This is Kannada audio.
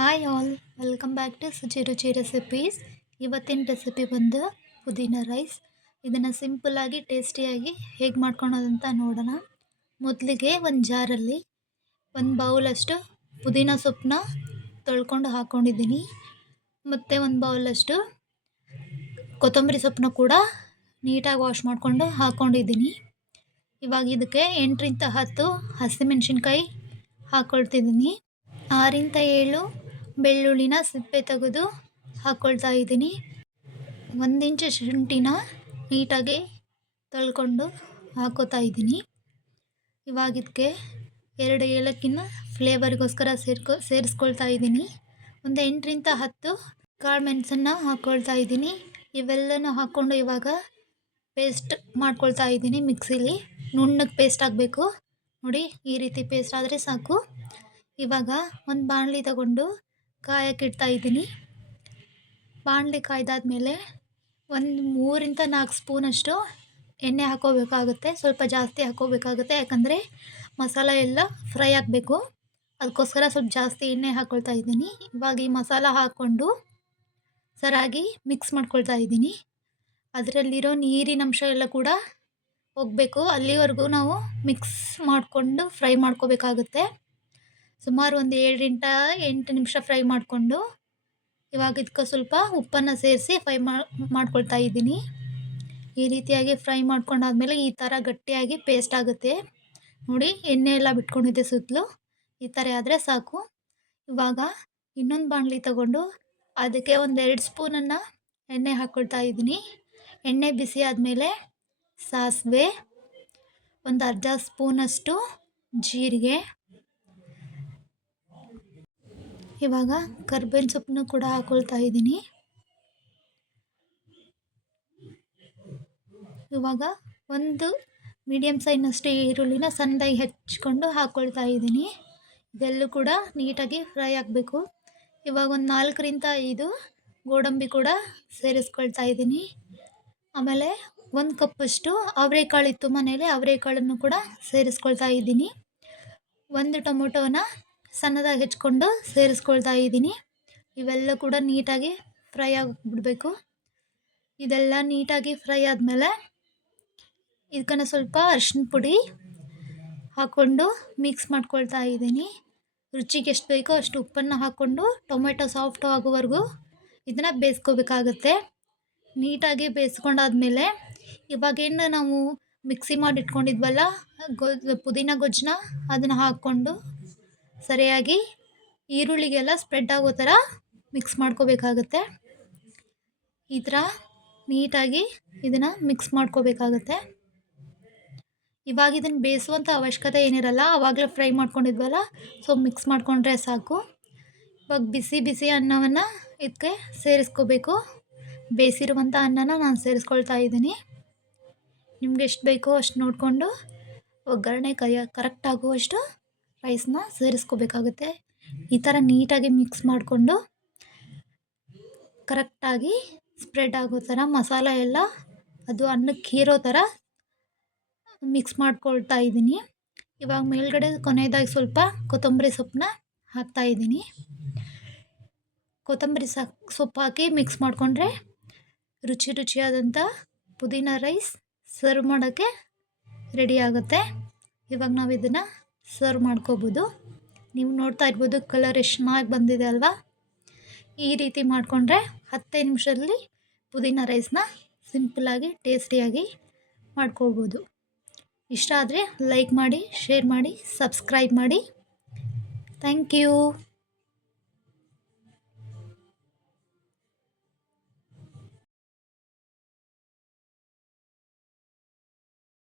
Hi all, welcome back to Suchi Ruchi recipes. ಇವತ್ತಿನ ರೆಸಿಪಿ ಬಂದು ಪುದೀನ ರೈಸ್. ಇದನ್ನು ಸಿಂಪಲ್ಲಾಗಿ ಟೇಸ್ಟಿಯಾಗಿ ಹೇಗೆ ಮಾಡ್ಕೊಳೋದಂತ ನೋಡೋಣ. ಮೊದಲಿಗೆ ಒಂದು ಜಾರಲ್ಲಿ ಒಂದು ಬೌಲಷ್ಟು ಪುದೀನ ಸೊಪ್ಪನ್ನ ತೊಳ್ಕೊಂಡು ಹಾಕ್ಕೊಂಡಿದ್ದೀನಿ. ಮತ್ತು ಒಂದು ಬೌಲಷ್ಟು ಕೊತ್ತಂಬರಿ ಸೊಪ್ಪನ್ನ ಕೂಡ ನೀಟಾಗಿ ವಾಶ್ ಮಾಡಿಕೊಂಡು ಹಾಕ್ಕೊಂಡಿದ್ದೀನಿ. ಇವಾಗ ಇದಕ್ಕೆ 8ರಿಂದ 10 ಹಸಿಮೆಣ್ಸಿನ್ಕಾಯಿ ಹಾಕ್ಕೊಳ್ತಿದ್ದೀನಿ. 6ರಿಂದ 7 ಬೆಳ್ಳುಳ್ಳಿನ ಸಿಪ್ಪೆ ತೆಗೆದು ಹಾಕ್ಕೊಳ್ತಾ ಇದ್ದೀನಿ. 1 ಇಂಚು ಶುಂಠಿನ ನೀಟಾಗಿ ತೊಳ್ಕೊಂಡು ಹಾಕೋತಾ ಇದ್ದೀನಿ. ಇವಾಗ ಇದಕ್ಕೆ 2 ಏಲಕ್ಕಿನ ಫ್ಲೇವರ್ಗೋಸ್ಕರ ಸೇರಿಸ್ಕೊಳ್ತಾ ಇದ್ದೀನಿ. ಒಂದು 8ರಿಂದ 10 ಕಾಳು ಮೆಣಸನ್ನು ಹಾಕ್ಕೊಳ್ತಾ ಇದ್ದೀನಿ. ಇವೆಲ್ಲನೂ ಹಾಕ್ಕೊಂಡು ಇವಾಗ ಪೇಸ್ಟ್ ಮಾಡ್ಕೊಳ್ತಾ ಇದ್ದೀನಿ. ಮಿಕ್ಸಿಲಿ ನುಣ್ಣಗೆ ಪೇಸ್ಟ್ ಆಗಬೇಕು. ನೋಡಿ, ಈ ರೀತಿ ಪೇಸ್ಟ್ ಆದರೆ ಸಾಕು. ಇವಾಗ ಒಂದು ಬಾಣಲಿ ತಗೊಂಡು ಕಾಯಕ್ಕಿಡ್ತಾ ಇದ್ದೀನಿ. ಬಾಣಲಿ ಕಾಯ್ದಾದ್ಮೇಲೆ ಒಂದು 3ರಿಂದ 4 ಸ್ಪೂನಷ್ಟು ಎಣ್ಣೆ ಹಾಕೋಬೇಕಾಗುತ್ತೆ. ಸ್ವಲ್ಪ ಜಾಸ್ತಿ ಹಾಕೋಬೇಕಾಗುತ್ತೆ, ಯಾಕಂದರೆ ಮಸಾಲ ಎಲ್ಲ ಫ್ರೈ ಆಗಬೇಕು. ಅದಕ್ಕೋಸ್ಕರ ಸ್ವಲ್ಪ ಜಾಸ್ತಿ ಎಣ್ಣೆ ಹಾಕ್ಕೊಳ್ತಾ ಇದ್ದೀನಿ. ಇವಾಗ ಈ ಮಸಾಲ ಹಾಕ್ಕೊಂಡು ಸರಿಯಾಗಿ ಮಿಕ್ಸ್ ಮಾಡ್ಕೊಳ್ತಾ ಇದ್ದೀನಿ. ಅದರಲ್ಲಿರೋ ನೀರಿನ ಅಂಶ ಎಲ್ಲ ಕೂಡ ಹೋಗಬೇಕು. ಅಲ್ಲಿವರೆಗೂ ನಾವು ಮಿಕ್ಸ್ ಮಾಡಿಕೊಂಡು ಫ್ರೈ ಮಾಡ್ಕೋಬೇಕಾಗುತ್ತೆ. ಸುಮಾರು ಒಂದು 7ರಿಂದ 8 ನಿಮಿಷ ಫ್ರೈ ಮಾಡಿಕೊಂಡು ಇವಾಗ ಇದಕ್ಕೆ ಸ್ವಲ್ಪ ಉಪ್ಪನ್ನು ಸೇರಿಸಿ ಫ್ರೈ ಮಾಡ್ಕೊಳ್ತಾ ಇದ್ದೀನಿ. ಈ ರೀತಿಯಾಗಿ ಫ್ರೈ ಮಾಡ್ಕೊಂಡಾದ್ಮೇಲೆ ಈ ಥರ ಗಟ್ಟಿಯಾಗಿ ಪೇಸ್ಟ್ ಆಗುತ್ತೆ. ನೋಡಿ, ಎಣ್ಣೆ ಎಲ್ಲ ಬಿಟ್ಕೊಂಡಿದ್ದೆ ಸುತ್ತಲೂ. ಈ ಥರ ಆದರೆ ಸಾಕು. ಇವಾಗ ಇನ್ನೊಂದು ಬಾಣಲಿ ತಗೊಂಡು ಅದಕ್ಕೆ ಒಂದು 2 ಸ್ಪೂನನ್ನು ಎಣ್ಣೆ ಹಾಕ್ಕೊಳ್ತಾ ಇದ್ದೀನಿ. ಎಣ್ಣೆ ಬಿಸಿ ಆದಮೇಲೆ ಸಾಸಿವೆ, ಒಂದು ಅರ್ಧ ಸ್ಪೂನಷ್ಟು ಜೀರಿಗೆ, ಇವಾಗ ಕರ್ಬೇವಿನ ಸೊಪ್ಪನ್ನು ಕೂಡ ಹಾಕ್ಕೊಳ್ತಾ ಇದ್ದೀನಿ. ಇವಾಗ ಒಂದು ಮೀಡಿಯಮ್ ಸೈಜ್ನಷ್ಟು ಈರುಳ್ಳಿನ ಸಣ್ಣದಾಗಿ ಹೆಚ್ಚಿಕೊಂಡು ಹಾಕ್ಕೊಳ್ತಾ ಇದ್ದೀನಿ. ಇದೆಲ್ಲೂ ಕೂಡ ನೀಟಾಗಿ ಫ್ರೈ ಆಗಬೇಕು. ಇವಾಗ ಒಂದು 4ರಿಂದ 5 ಗೋಡಂಬಿ ಕೂಡ ಸೇರಿಸ್ಕೊಳ್ತಾ ಇದ್ದೀನಿ. ಆಮೇಲೆ 1 ಕಪ್ಪಷ್ಟು ಅವರೆಕಾಳಿತ್ತು ಮನೇಲಿ, ಅವರೆಕಾಳನ್ನು ಕೂಡ ಸೇರಿಸ್ಕೊಳ್ತಾ ಇದ್ದೀನಿ. 1 ಟೊಮೊಟೊನ ಸಣ್ಣದಾಗಿ ಹೆಚ್ಕೊಂಡು ಸೇರಿಸ್ಕೊಳ್ತಾ ಇದ್ದೀನಿ. ಇವೆಲ್ಲ ಕೂಡ ನೀಟಾಗಿ ಫ್ರೈ ಆಗಿಬಿಡಬೇಕು. ಇದೆಲ್ಲ ನೀಟಾಗಿ ಫ್ರೈ ಆದಮೇಲೆ ಇದಕ್ಕೆ ಸ್ವಲ್ಪ ಅರಿಶಿನ ಪುಡಿ ಹಾಕ್ಕೊಂಡು ಮಿಕ್ಸ್ ಮಾಡ್ಕೊಳ್ತಾ ಇದ್ದೀನಿ. ರುಚಿಗೆ ಎಷ್ಟು ಬೇಕೋ ಅಷ್ಟು ಉಪ್ಪನ್ನು ಹಾಕ್ಕೊಂಡು ಟೊಮೆಟೊ ಸಾಫ್ಟ್ ಆಗೋವರೆಗೂ ಇದನ್ನು ಬೇಯಿಸ್ಕೋಬೇಕಾಗತ್ತೆ. ನೀಟಾಗಿ ಬೇಯಿಸ್ಕೊಂಡಾದ್ಮೇಲೆ ಇವಾಗೇನು ನಾವು ಮಿಕ್ಸಿ ಮಾಡಿ ಇಟ್ಕೊಂಡಿದ್ವಲ್ಲ ಪುದೀನ ಗೊಜ್ಜನ್ನ, ಅದನ್ನು ಹಾಕ್ಕೊಂಡು ಸರಿಯಾಗಿ ಈರುಳ್ಳಿಗೆಲ್ಲ ಸ್ಪ್ರೆಡ್ ಆಗೋ ಥರ ಮಿಕ್ಸ್ ಮಾಡ್ಕೋಬೇಕಾಗತ್ತೆ. ಈ ಥರ ನೀಟಾಗಿ ಇದನ್ನು ಮಿಕ್ಸ್ ಮಾಡ್ಕೋಬೇಕಾಗತ್ತೆ. ಇವಾಗ ಇದನ್ನು ಬೇಯಿಸುವಂಥ ಅವಶ್ಯಕತೆ ಏನಿರಲ್ಲ, ಆವಾಗಲೇ ಫ್ರೈ ಮಾಡ್ಕೊಂಡಿದ್ವಲ್ಲ, ಸೊ ಮಿಕ್ಸ್ ಮಾಡಿಕೊಂಡ್ರೆ ಸಾಕು. ಇವಾಗ ಬಿಸಿ ಬಿಸಿ ಅನ್ನವನ್ನು ಇದಕ್ಕೆ ಸೇರಿಸ್ಕೋಬೇಕು. ಬೇಯಿಸಿರುವಂಥ ಅನ್ನನ ನಾನು ಸೇರಿಸ್ಕೊಳ್ತಾ ಇದ್ದೀನಿ. ನಿಮ್ಗೆ ಎಷ್ಟು ಬೇಕೋ ಅಷ್ಟು ನೋಡಿಕೊಂಡು ಒಗ್ಗರಣೆ ಕರೆಕ್ಟ್ ಆಗುವಷ್ಟು ರೈಸ್ನ ಸೇರಿಸ್ಕೋಬೇಕಾಗುತ್ತೆ. ಈ ಥರ ನೀಟಾಗಿ ಮಿಕ್ಸ್ ಮಾಡಿಕೊಂಡು ಕರೆಕ್ಟಾಗಿ ಸ್ಪ್ರೆಡ್ ಆಗೋ ಥರ ಮಸಾಲ ಎಲ್ಲ ಅದು ಅನ್ನಕ್ಕೆ ಹೀರೋ ಥರ ಮಿಕ್ಸ್ ಮಾಡ್ಕೊಳ್ತಾ ಇದ್ದೀನಿ. ಇವಾಗ ಮೇಲ್ಗಡೆ ಕೊನೆಯದಾಗಿ ಸ್ವಲ್ಪ ಕೊತ್ತಂಬರಿ ಸೊಪ್ಪನ್ನ ಹಾಕ್ತಾಯಿದ್ದೀನಿ. ಕೊತ್ತಂಬರಿ ಸೊಪ್ಪು ಹಾಕಿ ಮಿಕ್ಸ್ ಮಾಡಿಕೊಂಡ್ರೆ ರುಚಿಯಾದಂಥ ಪುದೀನ ರೈಸ್ ಸರ್ವ್ ಮಾಡೋಕ್ಕೆ ರೆಡಿ ಆಗುತ್ತೆ. ಇವಾಗ ನಾವು ಇದನ್ನು ಸರ್ವ್ ಮಾಡ್ಕೋಬೋದು. ನೀವು ನೋಡ್ತಾ ಇರ್ಬೋದು ಕಲರ್ ಎಷ್ಟು ಚೆನ್ನಾಗಿ ಬಂದಿದೆ ಅಲ್ವಾ. ಈ ರೀತಿ ಮಾಡಿಕೊಂಡ್ರೆ 10 ನಿಮಿಷದಲ್ಲಿ ಪುದೀನ ರೈಸ್ನ ಸಿಂಪಲ್ಲಾಗಿ ಟೇಸ್ಟಿಯಾಗಿ ಮಾಡ್ಕೋಬೋದು. ಇಷ್ಟ ಆದರೆ ಲೈಕ್ ಮಾಡಿ, ಶೇರ್ ಮಾಡಿ, ಸಬ್ಸ್ಕ್ರೈಬ್ ಮಾಡಿ. Thank you.